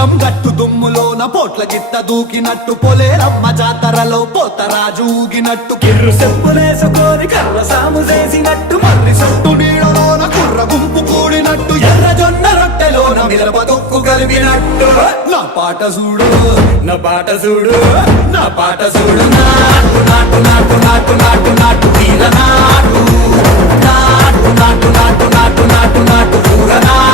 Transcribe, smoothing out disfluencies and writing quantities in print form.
పొలం గట్టు దుమ్ములోన పోట్ల గిత్త దూకినట్టు పొలేరమ్మ జాతరలో పోతరాజు ఊగినట్టు కిర్రు చెప్పులేసుకొని కర్ర సాము చేసినట్టు మర్రి సొట్టు నీడలోన కుర్ర గుంపు కూడినట్టు ఎర్ర జొన్న రొట్టెలోన మిరప తొక్కు కలిపినట్టు నా పాట చూడు నా పాట చూడు నా పాట చూడు నాటు నాటు నాటు నాటు నాటు నాటు తీర నాటు నాటు నాటు నాటు నాటు నాటు నాటు పూర నాటు